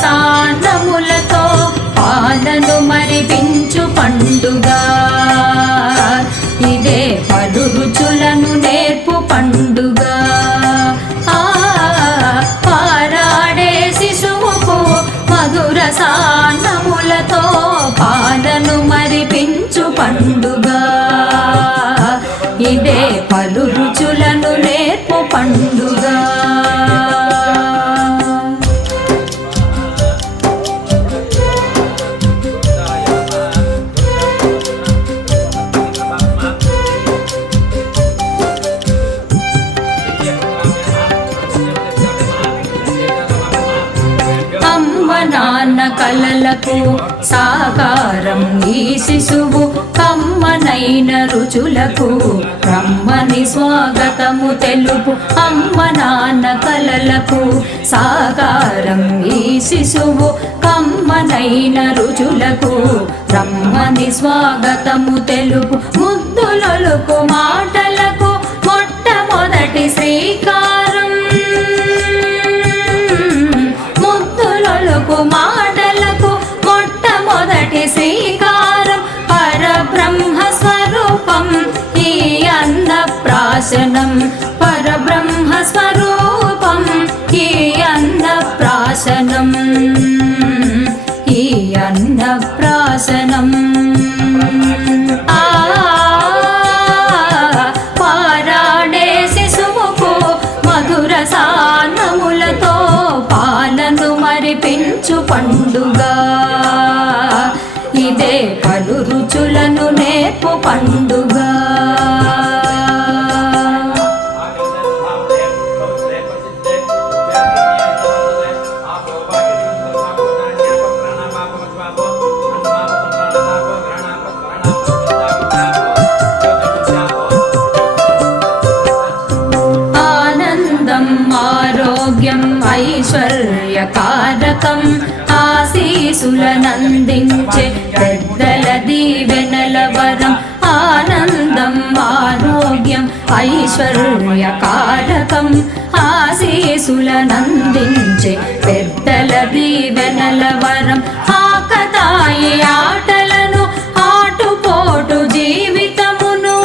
రసాన్నములతో పాలను మరిపించు పండుగ ఇదే పలు రుచులను నేర్పు పండుగ పారాడే శిశువుకు మధురసాన్నములతో పాలను మరిపించు పండుగ ఇదే పలు రుచులను నేర్పు పండుగ నాన్న కలలకు సాకారం ఈ శిశువు కమ్మనైన రుచులకు బ్రహ్మని స్వాగతము తెలుపు అమ్మ నాన్న కలలకు సాకారం ఈ శిశువు కమ్మనైన రుచులకు బ్రహ్మని స్వాగతము తెలుపు ముద్దులొలుకు మాటలకు మొట్టమొదటి శ్రీకారం మాటలకు మొట్టమొదటి శ్రీకారం పరబ్రహ్మ స్వరూపం ఈ అన్నప్రాశనం పరబ్రహ్మ స్వరూపం ఈ అన్నప్రాశనం ఈ అన్నప్రాశనం పారాడే శిశువుకు మధుర సాన్నములతో పాలను మరిపించు పండుగ ఇదే పలు రుచులను నేర్పు పండుగ ఆరోగ్యం ఐశ్వర్యకారకం ఆశీసులనందించే పెద్దల దీవెనల వరం ఆనందం ఆరోగ్యం ఐశ్వర్యకారకం ఆశీసులనందించే పెద్దల దీవెనల వరం ఆకతాయి ఆటలను ఆటుపోటు జీవితమును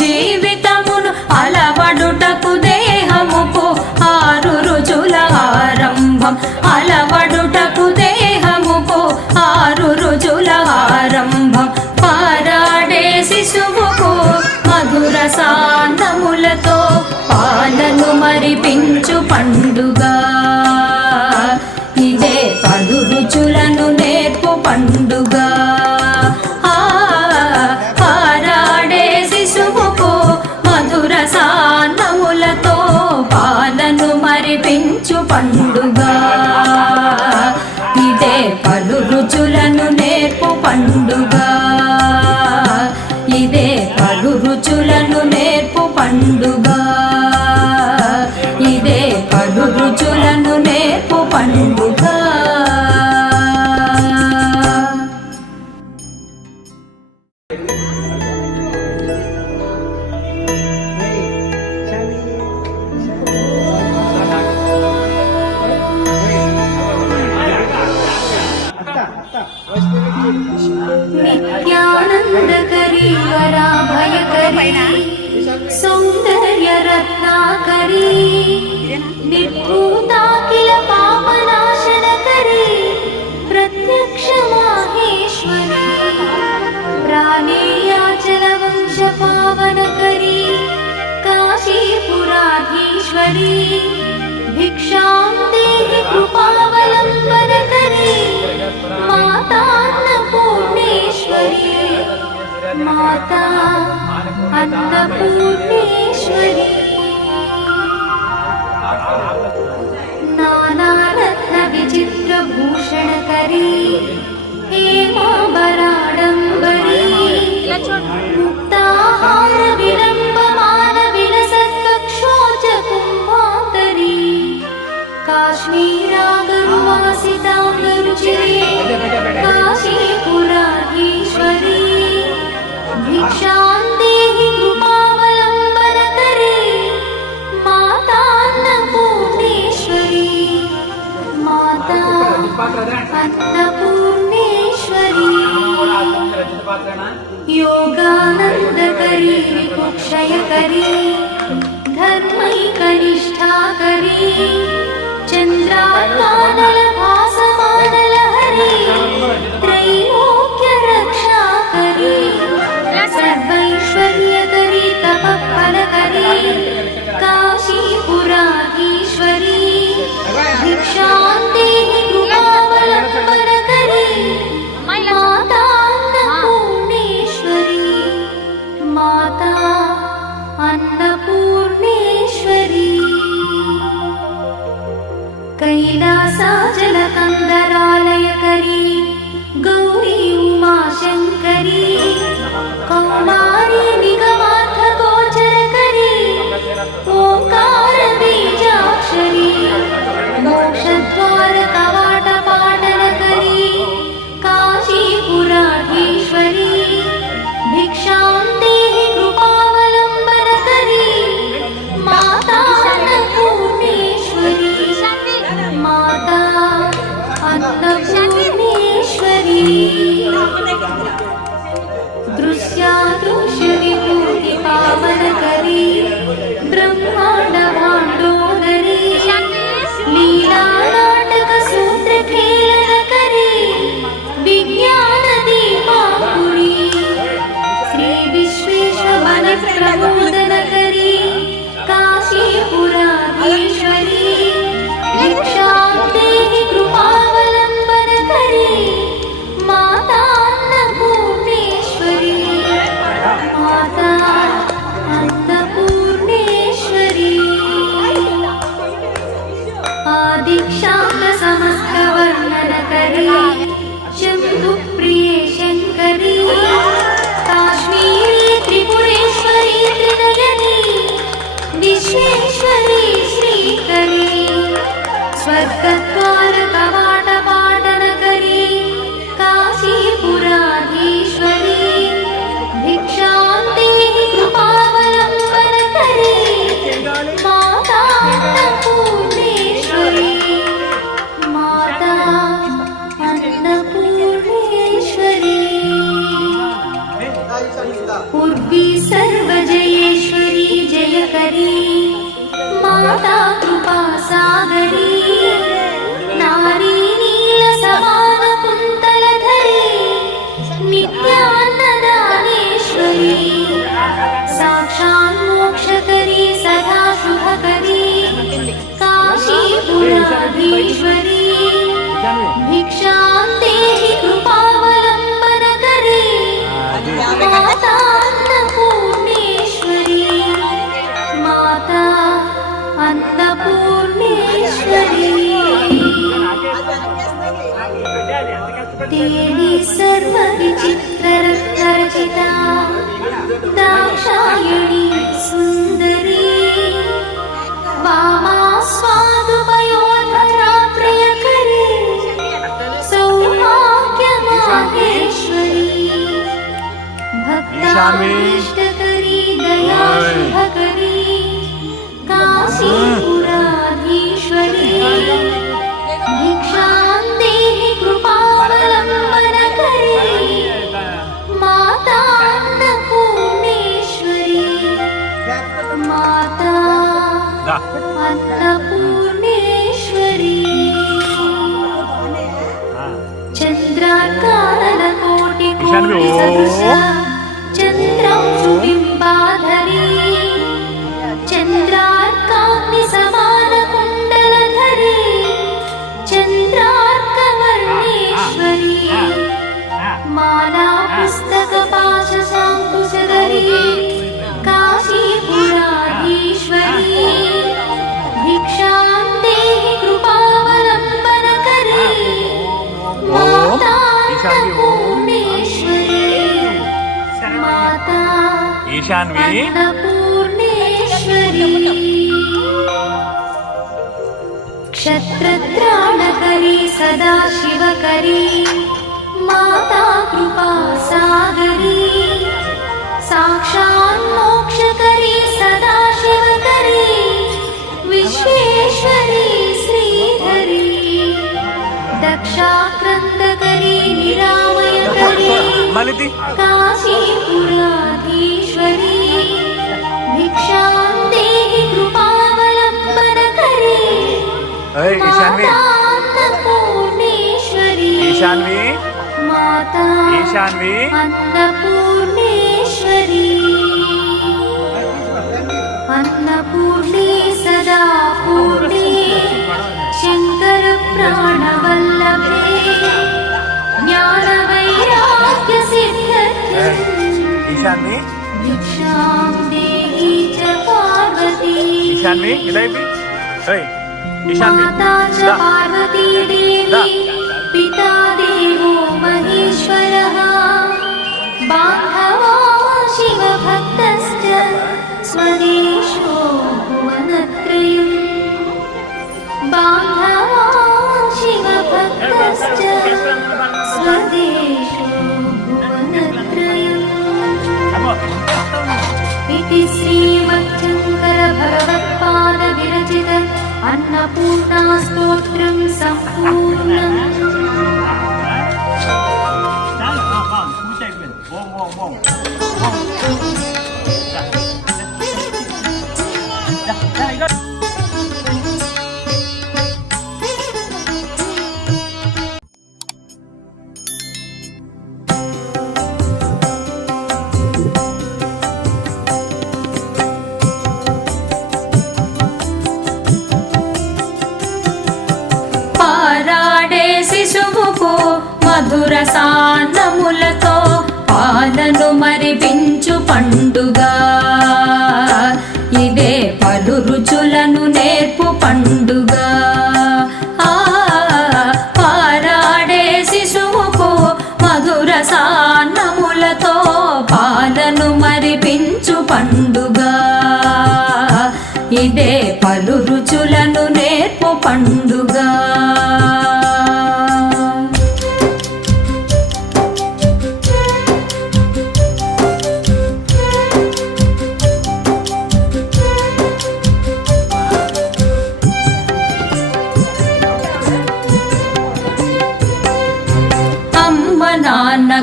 జీవితమును అలవడుటకు దేహముకు ఆరు రుచుల ఆరంభం అలవడుటకు దేహముకు ఆరు రుచుల ఆరంభం పారాడే శిశువుకు మధుర సాన్నములతో పాలను మరిపించు పండుగ ఇదే పలు రుచులను నేర్పు పండుగ సాన్నములతో పాలను మరిపించు పండుగ ఇదే పలు రుచులను నేర్పు పండుగ ఇదే పలు రుచులను నేర్పు పండుగ ఇదే పలు రుచులను నేర్పు పండుగ नित्यानंदकरी वराभयकरी सौंदर्य रत्नाकरी निर्भूताखिल पापनाशनकरी प्रत्यक्ष माहेश्वरी प्राणेयाचल वंश पावनकरी काशीपुराधीश्वरी भिक्षां देहि कृपावलंबनकरी माता अन्नपूर्णेश्वरी माता अन्नपूर्णेश्वरी नानारत्न विचित्र भूषणकरी हेमांबराडंबरी मुक्ताहार विलंबमान विलसत्कक्षोच कुंभांतरी काश्मीरागरुवासितांगरुचिरे काशीपुराधीश्वरी भिक्षां देहि कृपावलंबनकरी अन्नपूर्णेश्वरी योगानन्दकरी विमुक्षयकरी धर्मैकनिष्ठाकरी चन्द्राकानलभासमानलहरी त्रैलोक्यरक्षाकरी सर्वैश्वर्यकरी तपःफलकरी काशीपुराधीश्वरी भिक्षान्देहि कृपावलम्बनकरी माता अन्नपूर्णेश्वरी माता अन्नपूर्णेश्वरी कैलासाचलकन्दरालयकरी गौरी उमाशङ्करी कौमारी निगमार्थगोचरकरी ओङ्कारबीजाक्षरी मोक्षद्वारकवाटपाटनकरी काशीपुराधीश्वरी भिक्षान्देहि कृपावलम्बनकरी माता अन्नपूर्णेश्वरी माता अन्नपूर्णेश्वरी दृश्यादृश्यविभूतिपावनकरी ब्रह्माण्डभाण्डोदरी लीलानाटकसूत्रखेलनकरी विज्ञानदीपाङ्कुरी श्रीविश्वेशवनप्रबोधनकरी काशीपुराधीश्वरी भिक्षान्देहि कृपावलम्बनकरी माता अन्नपूर्णेश्वरी माता अन्नपूर्णेश्वरी आदिक्षान्तसमस्तवर्णनकरी शम्भुप्रिये शङ्करी काश्मीरी त्रिपुरेश्वरी त्रिनयनी विश्वेश्वरी श्रीकरी स्वर्गद्वारकवाटपाटनकरी काशीपुराधीश्वरी भिक्षान्देहि कृपावलम्बनकरी माता अन्नपूर्णेश्वरी माता अन्नपूर्णेश्वरी उर्वी सर्वजयेश्वरी जयकरी माता कृपासागरी नारी नीलसमानकुन्तलधरी नित्यान्नदानेश्वरी साक्षान्मोक्षकरी सदा शुभकरी काशीपुराधीश्वरी भिक्षान्देहि कृपावलम्बनकरी माता अन्नपूर्णेश्वरी माता अन्नपूर्णेश्वरी देवी सर्वविचित्ररत्नरचिता दाक्षायणी सुन्दरी वामा स्वादुपयोधरा प्रियकरी सौभाग्यमाहेश्वरी भक्ताभीष्टकरी दयाशुभकरी काशीपुराधीश्वरी भिक्षान्देहि कृपावलम्बनकरी माता अन्नपूर्णेश्वरी माता अन्नपूर्णेश्वरी चन्द्राकाननकोटिकोटिसदृश चन्द्रांशुबिम्बाधरी चन्द्रार्काग्निसमानकुण्डलधरी चन्द्रार्कवर्णेश्वरी माला पुस्तकपाशशाङ्कुशधरी काशीपुराधीश्वरी भिक्षान्देहि कृपावलम्बनकरी माता अन्नपूर्णेश्वरी माता अन्नपूर्णेश्वरी क्षत्रत्राणकरी सदा शिवकरी माता कृपा सागरी साक्षान्मोक्षकरी सदा शिवकरी विश्वेश्वरी श्रीधरी दक्ष రక్షాక్రందకరీ నిరామయకరీ కాశీపురాధీశ్వరీ భిక్షాం దేహి కృపావలంబనకరీ మాతాన్నపూర్ణేశ్వరీ మాతా అన్నపూర్ణేశ్వరీ अन्नपूर्णे सदा पूर्णे शंकर प्राणवल्लभे ज्ञानवैराग्य सिद्धर्थे भिक्षां देहि च पार्वती माता च पार्वती देवी पिता देवो महेश्वरः बान्धवा शिवभक्तश्च स्वदेशो भुवनत्रयम् बान्धवा शिवभक्तश्च स्वदेशो भुवनत्रयम् इति श्रीमच्छङ्कर भगवत्पादविरचित अन्नपूर्णा स्तोत्रं सम्पूर्णम् మధుర సాన్నములతో పాలను మరిపించు పండుగ ఇదే పలు రుచులను నేర్పు పండుగ పారాడే శిశువుకు మధుర సాన్నములతో పాలను మరిపించు పండుగ ఇదే పలు రుచులను నేర్పు పండుగ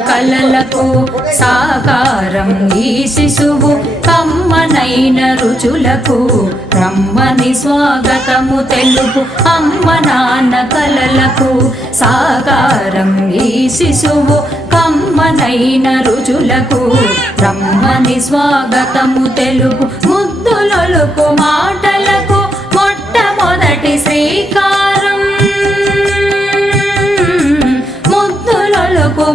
కలలకు సాకారం ఈ శిశువు కమ్మనైన రుచులకు రమ్మని స్వాగతము తెలుపు అమ్మ నాన్న కలలకు సాకారం ఈ శిశువు కమ్మనైన రుచులకు రమ్మని స్వాగతము తెలుపు ముద్దులొలుకు మాటలకు మొట్టమొదటి శ్రీకారం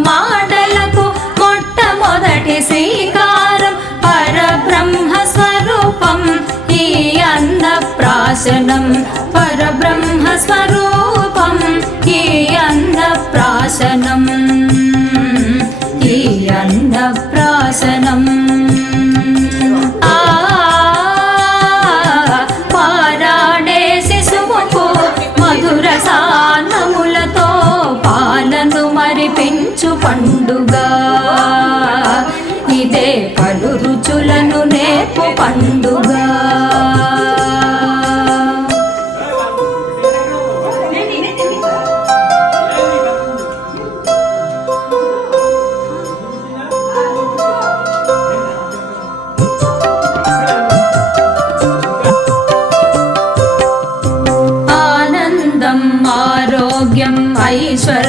మాటలకు మొట్టమొదటి శ్రీకారం పరబ్రహ్మ స్వరూపం ఈ అన్నప్రాశనం పరబ్రహ్మ స్వరూపం ఈ అన్నప్రాశనం ఈ అన్నప్రాశనం పారాడే శిశువుకు మధుర సాన్నములతో పాలను మరిపించు పండుగ ఇదే పలు రుచులను నేర్పు పండుగ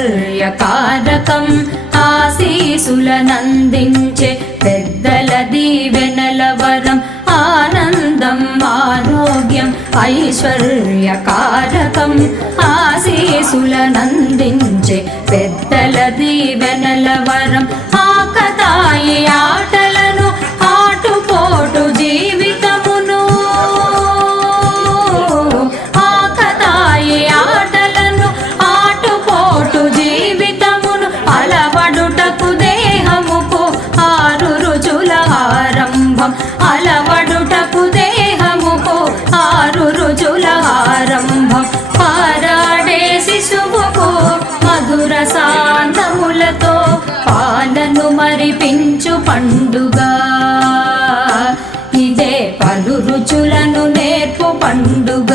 ఐశ్వర్యకారకం ఆశీసులనందించే పెద్దల దీవెనల వరం ఆనందం ఆరోగ్యం ఐశ్వర్యకారకం ఆశీసులనందించే పెద్దల దీవెనల వరం ఆకతాయి ఆటలను ఆటుపోటు జీవితమును ఆకతాయి ఆటలను ఆటుపోటు జీవితమును అలవడుటకు దేహముకు ఆరు రుచుల ఆరంభం అలవడుటకు దేహముకు ఆరు రుచుల ఆరంభం పారాడే శిశువుకు మధుర సాంతములతో పాలను మరిపించు పండుగ ఇదే పలు రుచులను నేర్పు పండుగ